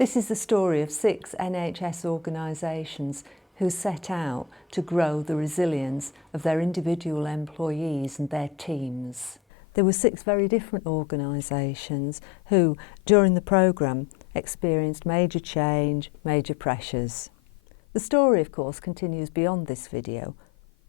This is the story of 6 NHS organisations who set out to grow the resilience of their individual employees and their teams. There were 6 very different organisations who, during the programme, experienced major change, major pressures. The story, of course, continues beyond this video,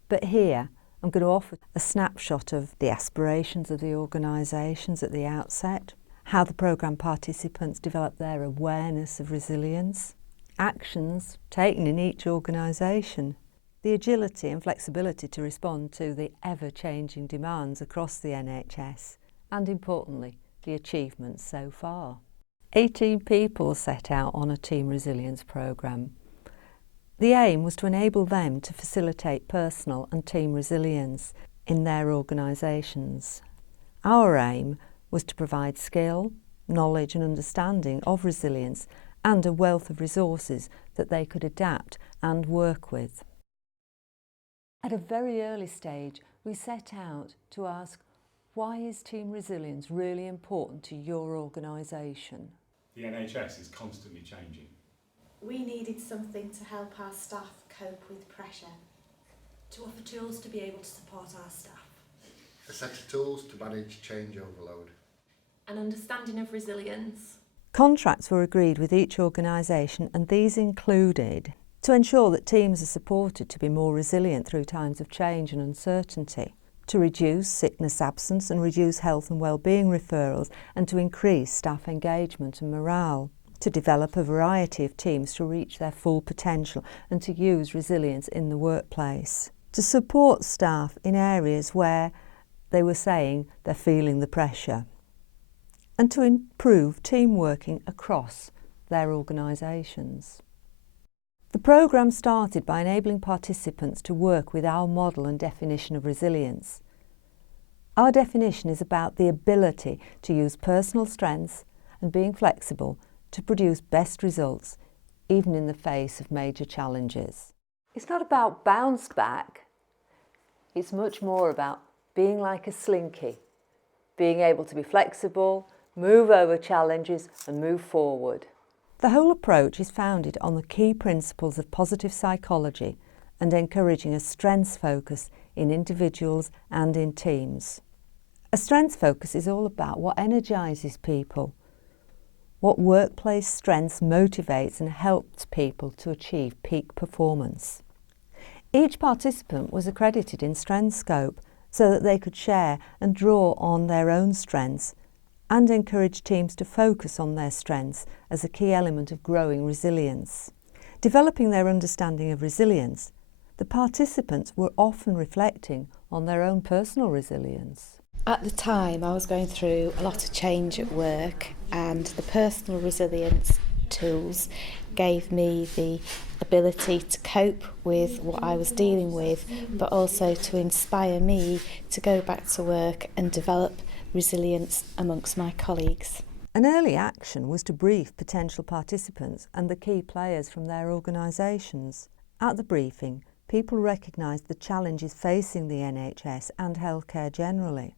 but here I'm going to offer a snapshot of the aspirations of the organisations at the outset, how the programme participants developed their awareness of resilience, actions taken in each organisation, the agility and flexibility to respond to the ever-changing demands across the NHS, and importantly, the achievements so far. 18 people set out on a team resilience programme. The aim was to enable them to facilitate personal and team resilience in their organisations. Our aim was to provide skill, knowledge and understanding of resilience and a wealth of resources that they could adapt and work with. At a very early stage, we set out to ask, why is team resilience really important to your organisation? The NHS is constantly changing. We needed something to help our staff cope with pressure. To offer tools to be able to support our staff. A set of tools to manage change overload. An understanding of resilience. Contracts were agreed with each organisation, and these included to ensure that teams are supported to be more resilient through times of change and uncertainty, to reduce sickness absence and reduce health and wellbeing referrals, and to increase staff engagement and morale, to develop a variety of teams to reach their full potential and to use resilience in the workplace, to support staff in areas where they were saying they're feeling the pressure, and to improve team working across their organisations. The programme started by enabling participants to work with our model and definition of resilience. Our definition is about the ability to use personal strengths and being flexible to produce best results, even in the face of major challenges. It's not about bounce back, it's much more about being like a slinky, being able to be flexible, move over challenges and move forward. The whole approach is founded on the key principles of positive psychology and encouraging a strengths focus in individuals and in teams. A strengths focus is all about what energises people, what workplace strengths motivates and helps people to achieve peak performance. Each participant was accredited in StrengthScope so that they could share and draw on their own strengths and encourage teams to focus on their strengths as a key element of growing resilience. Developing their understanding of resilience, the participants were often reflecting on their own personal resilience. At the time, I was going through a lot of change at work, and the personal resilience tools gave me the ability to cope with what I was dealing with, but also to inspire me to go back to work and develop resilience amongst my colleagues. An early action was to brief potential participants and the key players from their organisations. At the briefing, people recognised the challenges facing the NHS and healthcare generally.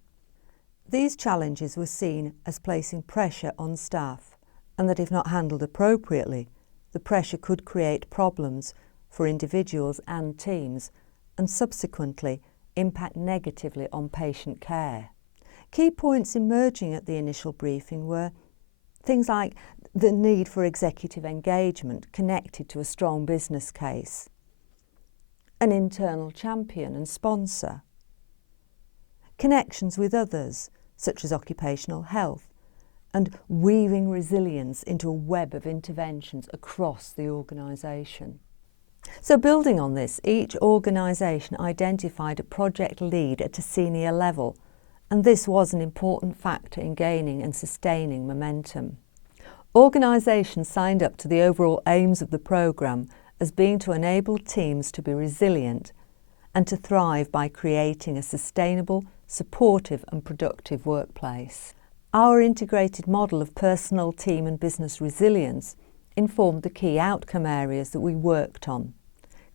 These challenges were seen as placing pressure on staff, and that if not handled appropriately, the pressure could create problems for individuals and teams, and subsequently impact negatively on patient care. Key points emerging at the initial briefing were things like the need for executive engagement connected to a strong business case, an internal champion and sponsor, connections with others, such as occupational health, and weaving resilience into a web of interventions across the organisation. So building on this, each organisation identified a project lead at a senior level, and this was an important factor in gaining and sustaining momentum. Organisations signed up to the overall aims of the programme as being to enable teams to be resilient and to thrive by creating a sustainable, supportive and productive workplace. Our integrated model of personal, team and business resilience informed the key outcome areas that we worked on: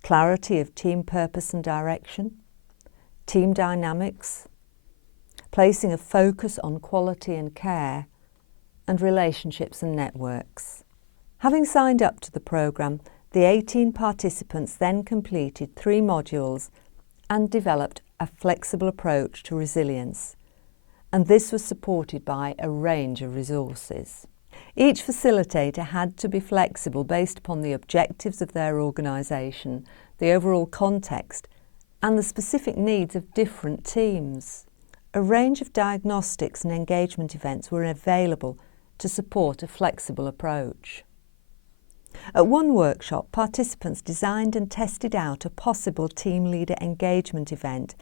clarity of team purpose and direction, team dynamics, placing a focus on quality and care, and relationships and networks. Having signed up to the programme, the 18 participants then completed 3 modules and developed a flexible approach to resilience. And this was supported by a range of resources. Each facilitator had to be flexible based upon the objectives of their organisation, the overall context, and the specific needs of different teams. A range of diagnostics and engagement events were available to support a flexible approach. At one workshop, participants designed and tested out a possible team leader engagement event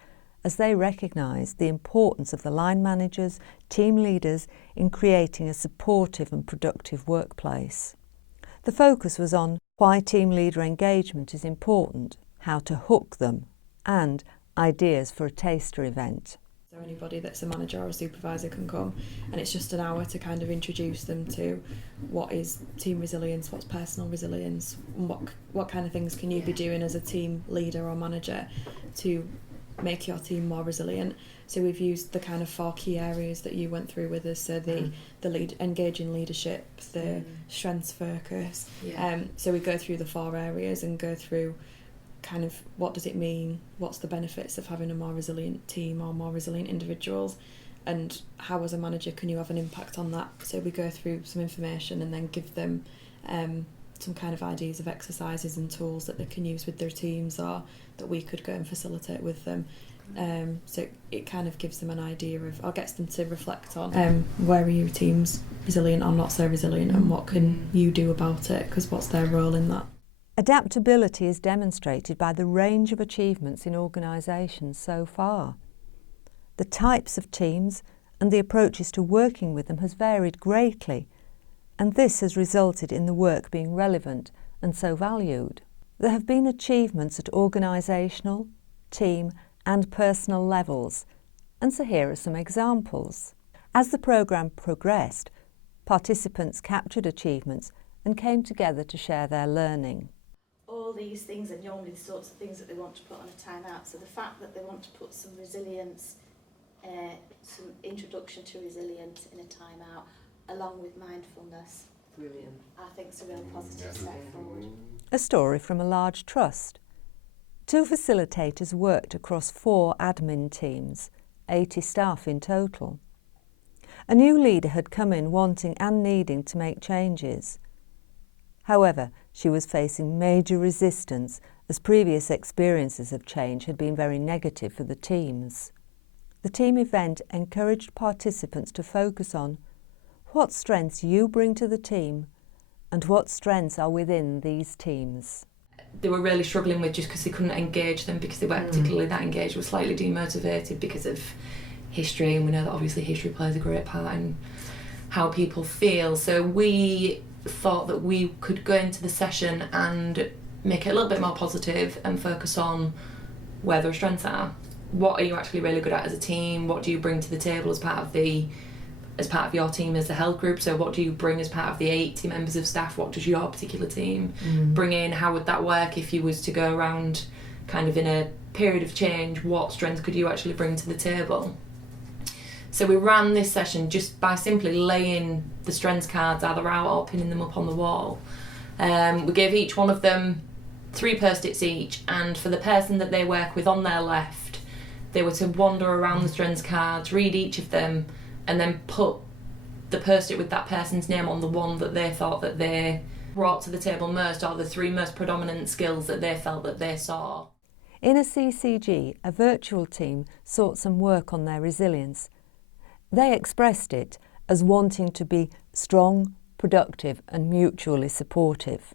as they recognised the importance of the line managers, team leaders in creating a supportive and productive workplace. The focus was on why team leader engagement is important, how to hook them, and ideas for a taster event. So anybody that's a manager or a supervisor can come, and it's just an hour to kind of introduce them to what is team resilience, what's personal resilience, and what kind of things can you be doing as a team leader or manager to make your team more resilient. So we've used the kind of 4 key areas that you went through with us, so the lead, engaging leadership, the strengths focus. So we go through the 4 areas and go through kind of what does it mean, what's the benefits of having a more resilient team or more resilient individuals, and how as a manager can you have an impact on that. So we go through some information and then give them some kind of ideas of exercises and tools that they can use with their teams or that we could go and facilitate with them. So it kind of gives them an idea of, or gets them to reflect on where are your teams resilient or not so resilient, and what can you do about it, because what's their role in that. Adaptability is demonstrated by the range of achievements in organisations so far. The types of teams and the approaches to working with them has varied greatly, and this has resulted in the work being relevant and so valued. There have been achievements at organisational, team and personal levels, and so here are some examples. As the programme progressed, participants captured achievements and came together to share their learning. All these things are normally the sorts of things that they want to put on a time out. So the fact that they want to put some resilience, some introduction to resilience in a time out, along with mindfulness, brilliant. I think it's a real positive step forward. A story from a large trust. 2 facilitators worked across 4 admin teams, 80 staff in total. A new leader had come in wanting and needing to make changes. However, she was facing major resistance as previous experiences of change had been very negative for the teams. The team event encouraged participants to focus on what strengths you bring to the team and what strengths are within these teams. They were really struggling with just because they couldn't engage them, because they weren't particularly that engaged, were slightly demotivated because of history, and we know that obviously history plays a great part in how people feel. So we thought that we could go into the session and make it a little bit more positive and focus on where their strengths are. What are you actually really good at as a team? What do you bring to the table as part of your team as a health group? So what do you bring as part of the 80 members of staff? What does your particular team bring in? How would that work if you was to go around kind of in a period of change? What strengths could you actually bring to the table? So we ran this session just by simply laying the strengths cards either out or pinning them up on the wall. We gave each one of them 3 post-its each, and for the person that they work with on their left, they were to wander around the strengths cards, read each of them, and then put the post-it with that person's name on the one that they thought that they brought to the table most, or the 3 most predominant skills that they felt that they saw. In a CCG, a virtual team sought some work on their resilience. They expressed it as wanting to be strong, productive and mutually supportive.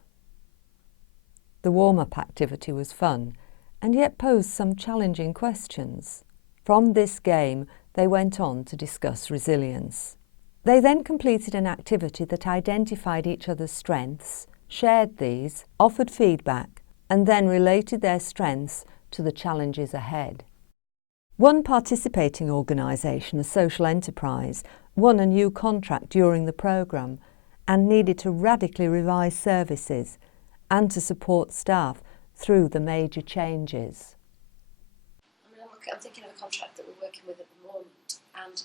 The warm-up activity was fun and yet posed some challenging questions. From this game, they went on to discuss resilience. They then completed an activity that identified each other's strengths, shared these, offered feedback, and then related their strengths to the challenges ahead. One participating organisation, a social enterprise, won a new contract during the programme and needed to radically revise services and to support staff through the major changes. I'm thinking of a contract that we're working with at the moment, and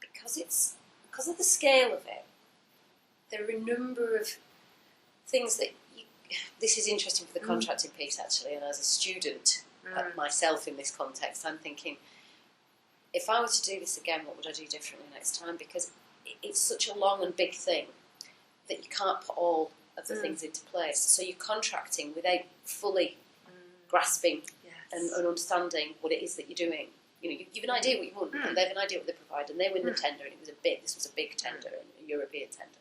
because of the scale of it, there are a number of things that this is interesting for the contracting piece actually, and as a student myself in this context, I'm thinking, if I were to do this again, what would I do differently next time? Because it's such a long and big thing that you can't put all of the things into place. So you're contracting without fully grasping and understanding what it is that you're doing. You know, you've an idea what you want, and they have an idea what they provide, and they win the tender, and this was a big tender, a European tender.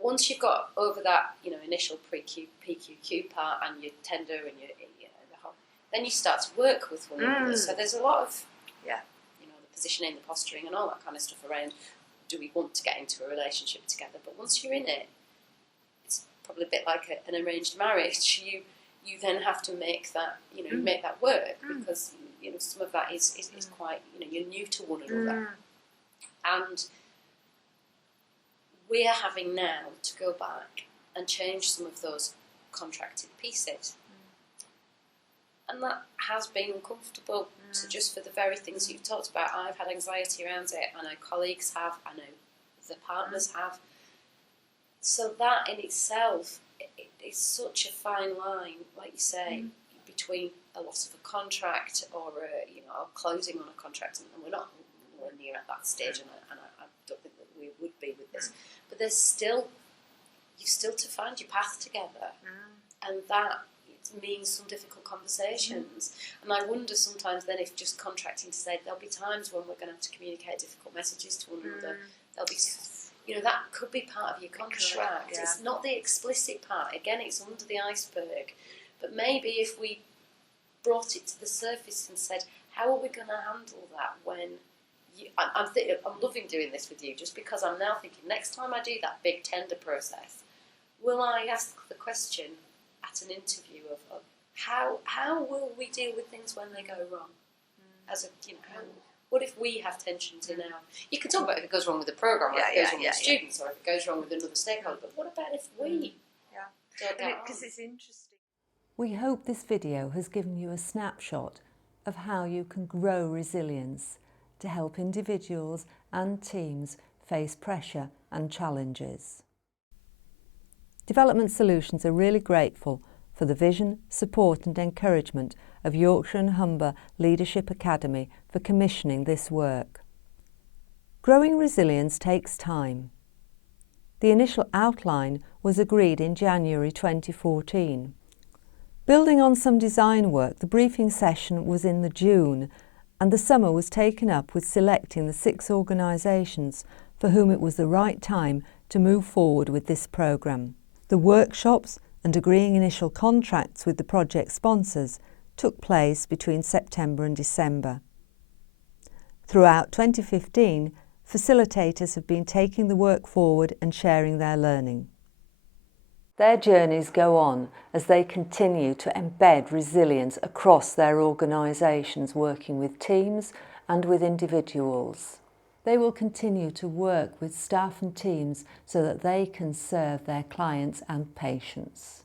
Once you've got over that, you know, initial PQQ part and your tender and then you start to work with one another. So there's a lot of, you know, the positioning, the posturing, and all that kind of stuff around. Do we want to get into a relationship together? But once you're in it, it's probably a bit like an arranged marriage. You then have to make that, you know, make that work because, you know, some of that is quite, you know, you're new to one another. And we are having now to go back and change some of those contracted pieces. And that has been uncomfortable. So just for the very things you've talked about, I've had anxiety around it, I know colleagues have, I know the partners have. So that in itself is such a fine line, like you say, between a loss of a contract or you know, closing on a contract, and we're not near at that stage, and I don't think that we would be with this. But there's still, you've still to find your path together, and that means some difficult conversations. And I wonder sometimes then if just contracting to say there'll be times when we're going to have to communicate difficult messages to one another. There'll be, you know, that could be part of your contract. It's not the explicit part. Again, it's under the iceberg. But maybe if we brought it to the surface and said, how are we going to handle that when I'm loving doing this with you, just because I'm now thinking next time I do that big tender process, will I ask the question at an interview of how will we deal with things when they go wrong? As a, you know, what if we have tensions in our... You can talk about if it goes wrong with the programme, or if it goes wrong with students, or if it goes wrong with another stakeholder, but what about if we don't get on? Because it's interesting. We hope this video has given you a snapshot of how you can grow resilience to help individuals and teams face pressure and challenges. Development Solutions are really grateful for the vision, support and encouragement of Yorkshire and Humber Leadership Academy for commissioning this work. Growing resilience takes time. The initial outline was agreed in January 2014. Building on some design work, the briefing session was in the June, and the summer was taken up with selecting the 6 organisations for whom it was the right time to move forward with this programme. The workshops and agreeing initial contracts with the project sponsors took place between September and December. Throughout 2015, facilitators have been taking the work forward and sharing their learning. Their journeys go on as they continue to embed resilience across their organisations, working with teams and with individuals. They will continue to work with staff and teams so that they can serve their clients and patients.